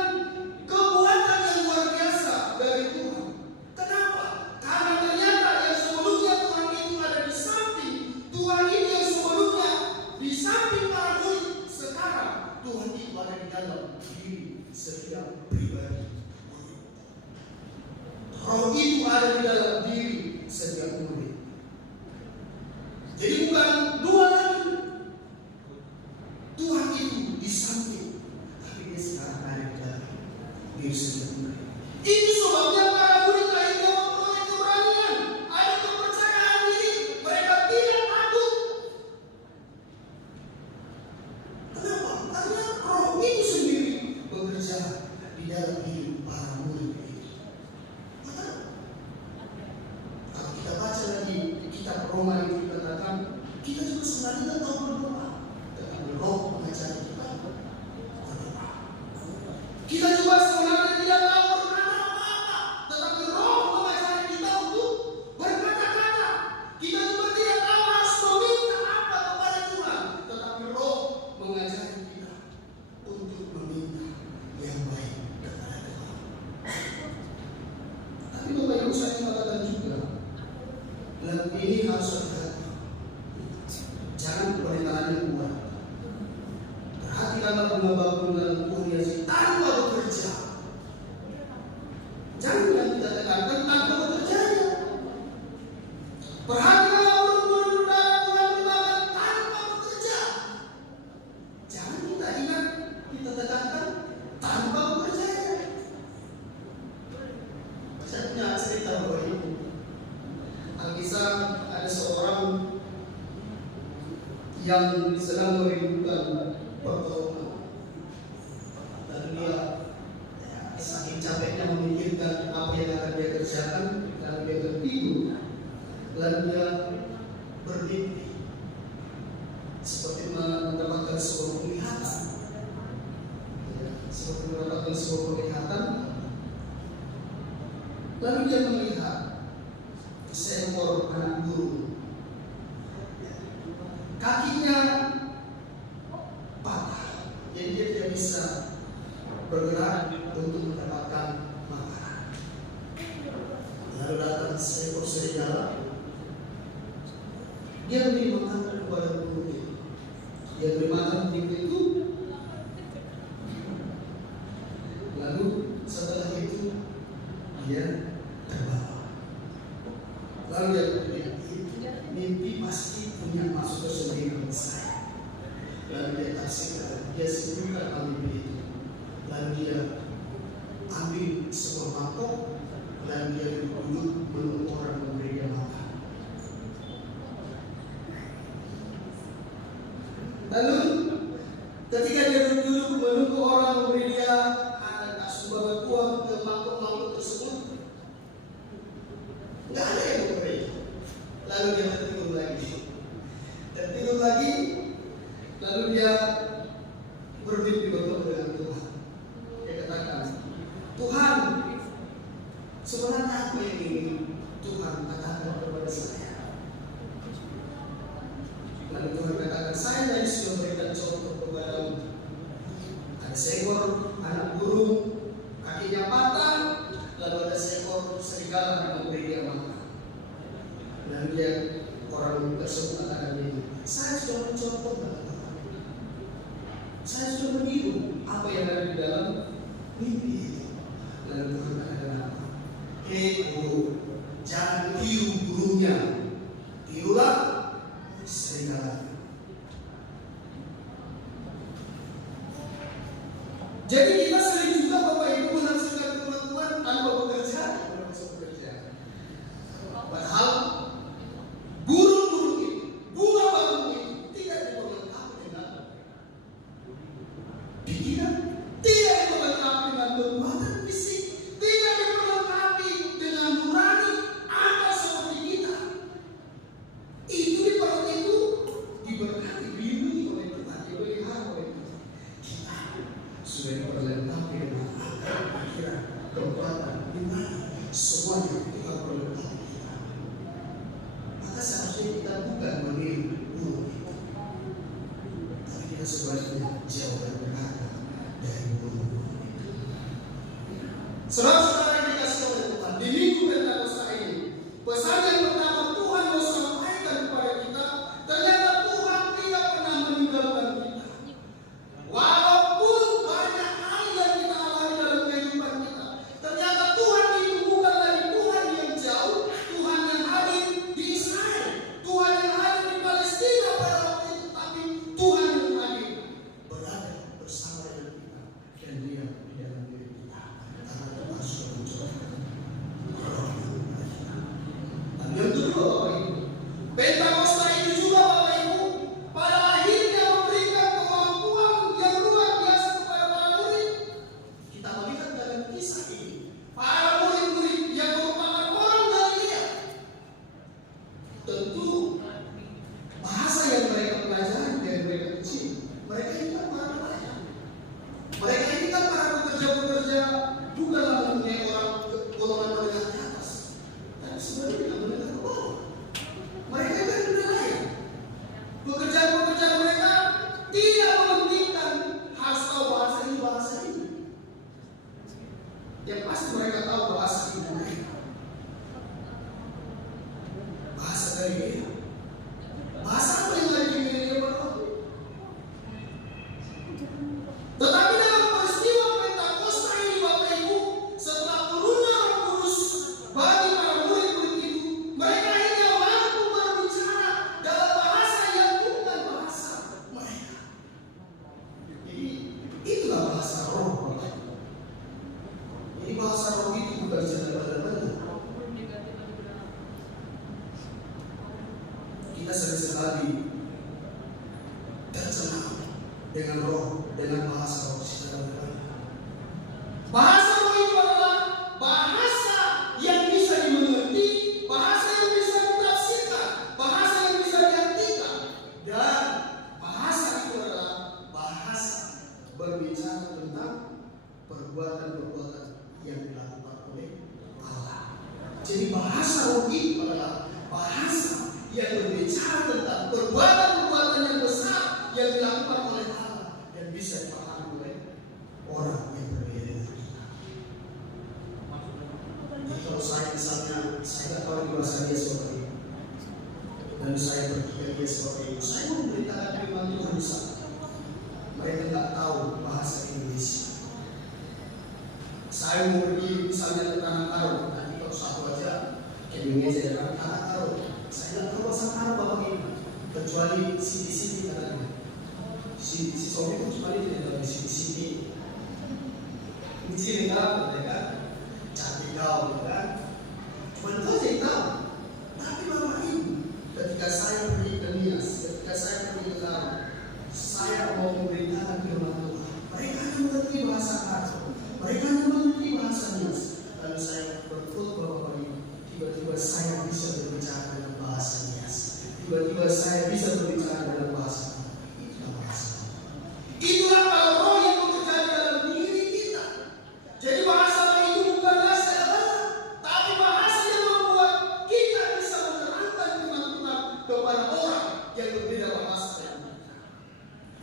kekuatan yang luar biasa dari Tuhan. Kenapa? Karena ternyata yang sebelumnya Tuhan itu ada di samping Tuhan itu yang sebelumnya di samping para murid, sekarang Tuhan itu ada di dalam diri setiap pribadi. Roh itu ada di dalam diri setiap murid. Jadi bukan dua lagi. Tuhan itu di samping, tapi dia sekarang ada di dalam diri setiap murid. Itu sebabnya para murid akhirnya memperoleh keberanian, ada kepercayaan diri, mereka tidak takut. Kenapa? Karena roh itu sendiri bekerja di dalam diri para murid. Kalau kita baca lagi kitab Roma itu dikatakan kita juga sebenarnya tidak tahu berdoa, tetapi Roh mengajari kita berdoa. Kita juga sebenarnya tidak tahu berkata apa-apa, tetapi Roh mengajari kita untuk berkata-kata. Kita juga tidak tahu harus meminta apa kepada Tuhan, tetapi Roh mengajari kita untuk meminta yang baik kepada Tuhan. Tapi Bapak Ibu saya katakan juga, lagu ini harus hati-hati. Jangan pernikahannya kuat. Perhatikanlah pengabdian dalam Tuhan Yesus tanpa bekerja. Jangan kita tekankan tanpa bekerja. Perhatikanlah murid-murid dalam Tuhan Tuhan tanpa bekerja. Jangan kita ingat kita tekankan tanpa bekerja. Saya punya cerita Bapak Ibu. Alkisah ada seorang yang sedang merindukan pertolongan, dan dia saking capeknya dia bermimpi seperti mendapatkan sebuah penglihatan, ya, seperti mendapatkan sebuah penglihatan. Lalu dia melihat seekor anak burung, kakinya patah, jadi dia tidak bisa bergerak untuk mendapatkan makanan. Lalu datang seekor serigala, dia beri makan kepada burung itu. Dia beri makan burung itu. Lalu setelah itu dia terbawa. Lalu dia berkata, mimpi pasti punya maksud tersendiri bagi saya. Lalu dia saksikan, dia sebutkan hal mimpi itu. Lalu dia ambil sebuah mangkok, lalu dia duduk menunggu orang memberi dia makan. Lalu ketika dia duduk menunggu orang memberi dia sumbangan uang ke mangkok-mangkok tersebut, nggak ada yang memberi. Lalu dia tertidur lagi, lalu dia bermimpi bertemu dengan Tuhan. Dia katakan, Tuhan, sebenarnya apa yang ingin Tuhan katakan kepada saya? Lalu Tuhan katakan, saya tadi sudah memberikan contoh kepadamu. Ada seekor anak burung, kakinya patah, lalu ada seekor serigala yang memberi dia makan. Lalu dia orang tersebut katakan ini, saya sudah mencontohkan, saya sudah meniru apa yang ada di dalam mimpi itu. Lalu Tuhan katakan apa? Burung, jangan tiru burungnya, tirulah serigala. Jadi kita sering juga Bapak Ibu menghasilkan teman-teman tanpa bekerja, padahal burung-burung itu, bunga burung itu tidak diperlengkapi dengan pikiran, tidak diperlengkapi dengan kekuatan fisik, tidak diperlengkapi dengan nurani atau seperti kita. Itu di perut itu diberkati, dilindungi oleh Tuhan, dipelihara oleh Tuhan. Kita sudah diperlengkapi dengan akal, pikiran, kekuatan, iman, semuanya Tuhan perlengkapi kita. Maka seharusnya kita bukan meniru burung itu, tapi kita sebaliknya jauh dan berharga dari burung-burung itu. Saudara-saudara yang dikasihi oleh Tuhan, di minggu Pentakosta ini, pesan yang pertama Tuhan mau sampaikan kepada kita, ternyata Tuhan tidak pernah meninggalkan kita. Walaupun banyak hal yang kita alami dalam kehidupan kita, ternyata Tuhan itu bukan lagi Tuhan yang jauh, Tuhan yang hadir di Israel, Tuhan yang hadir di Palestina pada waktu itu, tapi Tuhan yang hadir berada bersama dengan kita dan Dia di dalam diri kita. Karena Tuhan sudah mencurahkan roh-Nya kepada kita. Dan yang kedua Bapak Ibu, Pentakosta itu juga Bapak Ibu pada akhirnya memberikan kemampuan yang luar biasa kepada para murid. Kita melihat dalam kisah ini, para murid-murid yang merupakan orang Galilea, tentu bahasa yang mereka pelajari dari mereka kecil, mereka ini kan para nelayan. Mereka ini kan para pekerja-pekerja, bukanlah mempunyai orang golongan menengah ke atas, tapi sebenarnya tidak menengah ke bawah. Mereka kan nelayan. Pekerjaan-pekerjaan mereka tidak mementingkan harus tahu bahasa ini. Yang pasti mereka tahu bahasa ibu mereka, bahasa Galilea. Bahasa apa yang lagi dimiliki pada waktu itu? Tetapi dalam peristiwa Pentakosta ini Bapak Ibu, setelah turunnya Roh Kudus bagi para murid-murid itu, mereka akhirnya mampu berbicara dalam bahasa yang bukan bahasa mereka. Jadi itulah bahasa roh Bapak Ibu. Jadi bahasa roh itu bukan sekedar Jadi bahasa roh itu adalah bahasa yang berbicara tentang perbuatan-perbuatan yang besar yang dilakukan oleh Allah dan bisa dipahami oleh orang yang berbeda dengan kita. Jadi kalau saya misalnya, saya tidak tahu bahasa dia seperti itu, dan saya pergi ke dia seperti itu, saya memberitakan firman Tuhan di sana. Mereka tidak tahu bahasa Indonesia. Saya mau pergi misalnya ke Tanah Karo, nanti kalau satu aja ke Indonesia dan Tanah Karo, saya tidak tahu bahasa Arab Bapak Ibu, kecuali Siti katanya. Si Sobi itu cuma dia tidak tahu Siti. Ini sini kan, kan? Cantik kau, kan? Cuma itu aja yang tahu. Tapi Bapak Ibu, ketika saya pergi ke Nias, ketika saya pergi ke Karo, saya mau memberitakan firman Tuhan. Mereka hanya mengerti bahasa Arab, mereka hanya mengerti bahasa Nias. Lalu saya berkhutbah Bapak Ibu, tiba-tiba saya bisa berbicara dengan bahasa Nias. Tiba-tiba saya bisa berbicara dengan bahasa. Itulah kalau roh yang bekerja di dalam diri kita. Jadi bahasa itu bukanlah segala, tapi bahasa yang membuat kita bisa menerangkan firman Tuhan kepada orang yang berbeda bahasa dengan kita.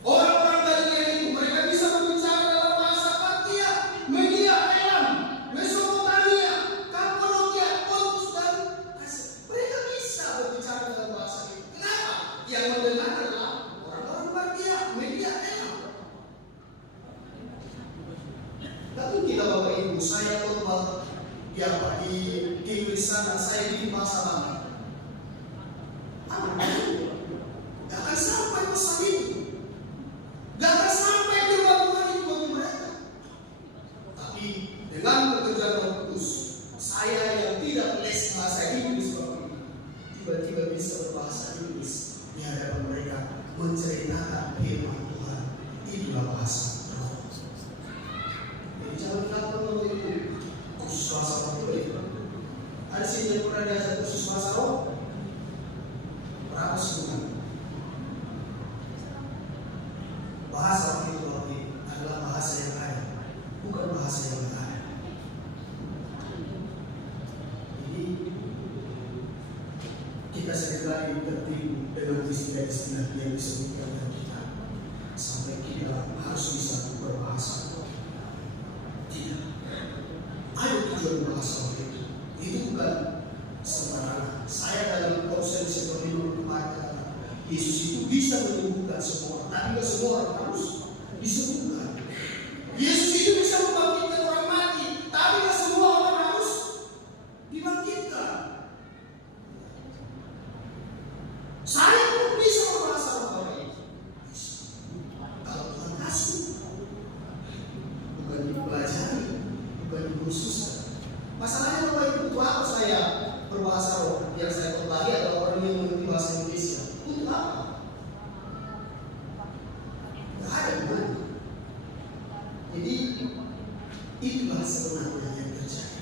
Orang-orang dari itu mereka bisa berbicara dalam bahasa Partia, Media, Elam, Mesopotamia, Kapadokia, Pontus dan Asia. Mereka bisa berbicara dalam bahasa itu. Kenapa? Yang mendengar adalah orang-orang Partia, Media, Elam. Tapi kita Bapak Ibu, saya khotbah di Inggris sana, saya di bahasa Bangka. Gak akan sampai pesan itu, gak akan sampai firman Tuhan itu bagi mereka. Tapi dengan pekerjaan Roh Kudus, saya yang tidak les bahasa Inggris Bapak Ibu, tiba-tiba bisa berbahasa Inggris di hadapan mereka, menceritakan firman Tuhan. Itulah bahasa. Jangan takut Bapak Ibu, khusus bahasa roh itu. Ada sini yang pernah diajar khusus bahasa roh? Berapa semua? Bahasa roh itu Bapak Ibu adalah bahasa yang ada, bukan bahasa yang ada. Jadi kita seringkali tertipu dengan istilah-istilah yang disebutkan dengan kita, sampai kita harus bisa berbahasa. Tidak. Ada tujuan bahasa itu. Itu bukan sembarangan. Saya dalam konsen seperti itu kemarin, Yesus itu bisa menyembuhkan semua orang. Tapi tidak semua orang harus disembuhkan. Yesus itu bisa membangkitkan orang mati, tapi tidak semua orang harus dibangkitkan. Saya pun bisa berbahasa Bapak Ibu. Kalau Tuhan kasih, bukan dipelajari, bukan dikhususkan. Masalahnya Bapak Ibu, untuk apa saya berbahasa roh? Yang saya tertarik adalah orang yang mengerti bahasa Indonesia. Untuk apa? Tidak ada gimana. Jadi itulah sebenarnya yang terjadi.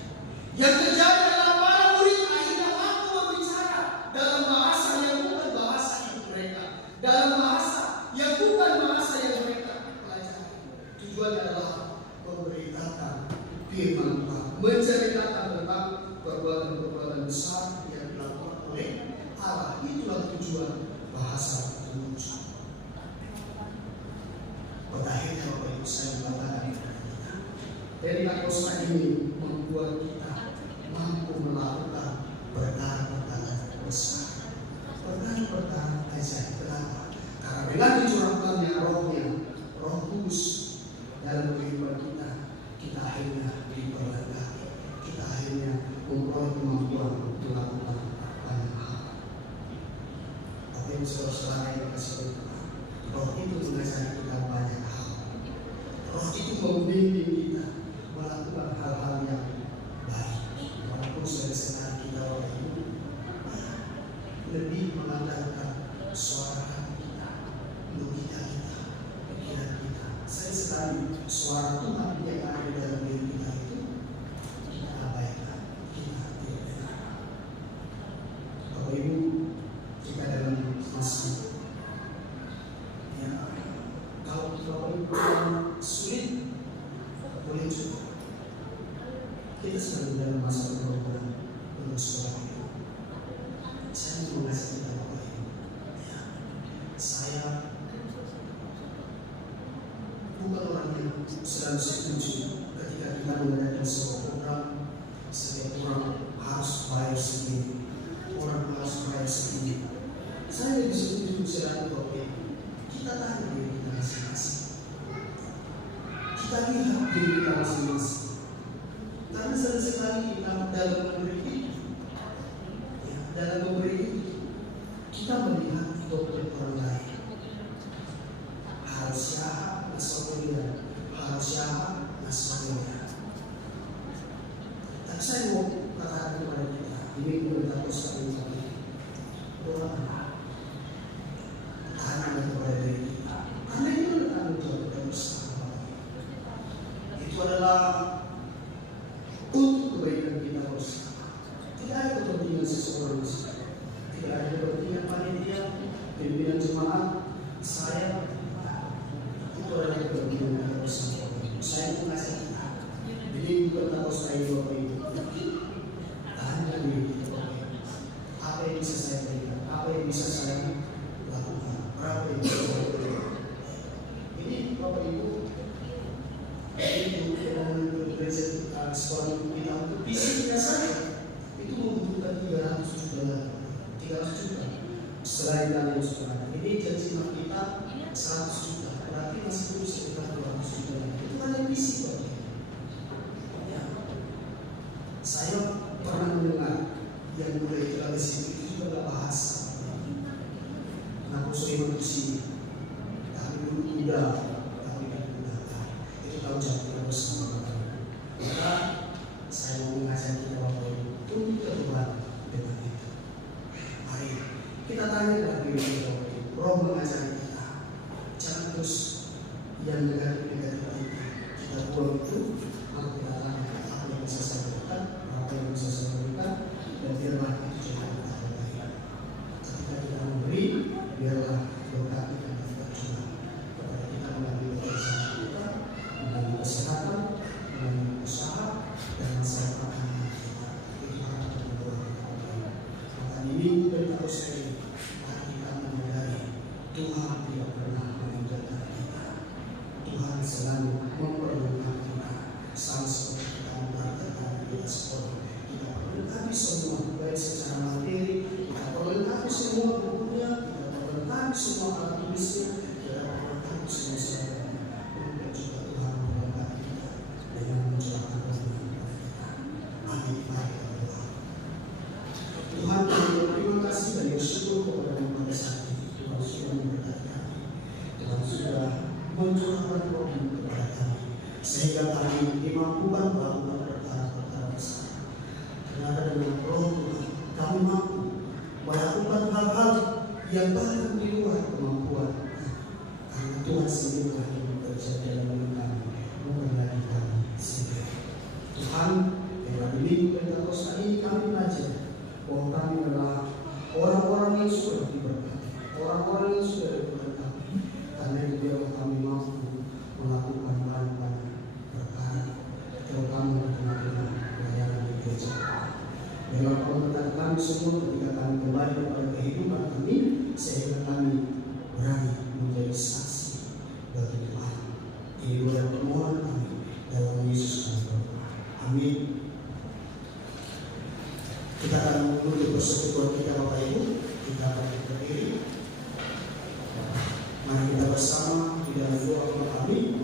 Yang terjadi adalah para murid akhirnya mampu berbicara dalam bahasa yang bukan bahasa ibu mereka, dalam bahasa yang bukan bahasa yang mereka pelajari. Tujuannya adalah memberitakan firman Tuhan, menceritakan tentang perbuatan-perbuatan besar yang dilakukan oleh Allah. Itulah tujuan bahasa itu muncul. Pada akhirnya Bapak Ibu, saya mengatakan kepada kita, dari Kosa ini membuat kita mampu melakukan perkara-perkara besar, perkara-perkara ajaib. Kenapa? Karena dengan dicurahkannya rohnya, Roh Kudus dalam kehidupan kita, kita akhirnya diberkati, kita akhirnya memperoleh kemampuan untuk melakukan banyak hal. Tapi saudara-saudara yang kasih Tuhan, Roh itu mengajari kita banyak hal. Roh itu membimbing kita melakukan hal-hal yang baik. Walaupun sebenarnya kita orang ini lebih mengandalkan suara hati kita, logika kita, pikiran kita. Saya sekali suara Tuhan yang ada dalam diri kita itu kita abaikan, kita tidak dengar. Bapak Ibu, kita dalam masa ya, kalau Bapak Ibu sulit, boleh coba. Kita sedang dalam masa pergumulan saudara. Saya mau mengasihi kita Bapak Ibu. Ya, saya bukan orang yang selalu setuju ketika kita mengadakan sebuah program, setiap orang harus bayar segini, orang harus bayar segini. Saya lebih setuju selalu Bapak Ibu. Kita tanya diri kita masing-masing. Kita lihat diri kita masing-masing. Karena seringkali kita dalam memberi, ya, dalam memberi kita melihat dokter orang lain. Harusnya nasabnya, harusnya nasabnya. Tapi saya mau katakan kepada kita, ini benar-benar sekali kami. Doa, tahan kepada diri kita. Karena itu adalah tanggung jawab kita bersama. Itu adalah untuk kebaikan kita bersama. Tidak ada kepentingan seseorang, tidak ada kepentingan panitia, pimpinan jemaat, saya. Itu adalah kepentingan kita bersama. Saya mengasihi kita. Jadi bukan takut saya Bapak Ibu. Tahan diri kita. Apa yang bisa saya berikan? Apa yang bisa saya lakukan? Berapa yang bisa saya berikan? Ini Bapak Ibu, itu presiden sekolah kita untuk fisiknya saja itu membutuhkan 300 juta. Selain dana yang sudah ada, ini janji kita 100 juta. Berarti masih perlu sekitar 200 juta. Itu kan yang visi Bapak. Ya. Saya pernah mendengar yang mulai kita di sini itu juga bahasa. Kenapa sering di sini? Tapi dulu tidak, tapi tidak. Itu tahu jawab kita bersama. Maka saya mau mengajak kita Bapak Ibu untuk berbuat dengan itu. Mari kita tanya kepada diri kita Bapak Ibu. Roh mengajak kita. Jangan terus yang negatif kita. Kita buang itu, maka kita tanya apa yang bisa saya berikan, apa yang bisa saya berikan, dan biarlah itu jadi kita terbaik. Ketika kita memberi, biarlah berkat kita juga kepada kita melalui kebiasaan kita, melalui kesehatan, melalui usaha, dan masyarakat kita. Itu harapan doa kita. Maka ini kita harus sekali kita menyadari Tuhan tidak pernah meninggalkan kita. Tuhan selalu memperlukan kita. Sama seperti kita memperhatikan kita sekolah. Kita perlengkapi semua, baik secara materi, kita perlengkapi semua bukunya, kita perlengkapi semua alat tulisnya, kita perlengkapi semua seragam. Dan juga Tuhan memperlengkapi kita dengan mencurahkan kebenaran kepada kita. Amin. Mari kita berdoa. Tuhan, kami berterima kasih dan bersyukur kepada pada saat ini. Tuhan sudah memberkati kami. Tuhan sudah mencurahkan roh-Mu kepada kami, sehingga kami dimampukan melakukan perkara-perkara besar. Ternyata dengan roh Tuhan, kami mampu melakukan hal-hal yang bahkan di luar kemampuan. Karena Tuhan sendiri yang bekerja dalam diri kami, bukan lagi kami sendiri. Tuhan, dalam minggu Pentakosta ini kami belajar bahwa kami adalah orang-orang yang sudah diberkati, orang-orang yang sudah diberkati. Karena itu biarlah kami mampu melakukan banyak perkara, terutama dengan pelayanan di gereja. Biarlah Kau memberkati kami semua ketika kami kembali kepada kehidupan kami, sehingga kami berani menjadi saksi bagi Tuhan. Ini doa permohonan kami dalam Yesus Kristus. Amin. Kita akan menutup persekutuan kita Bapak Ibu. Kita akan berdiri. Mari kita bersama di dalam doa kami.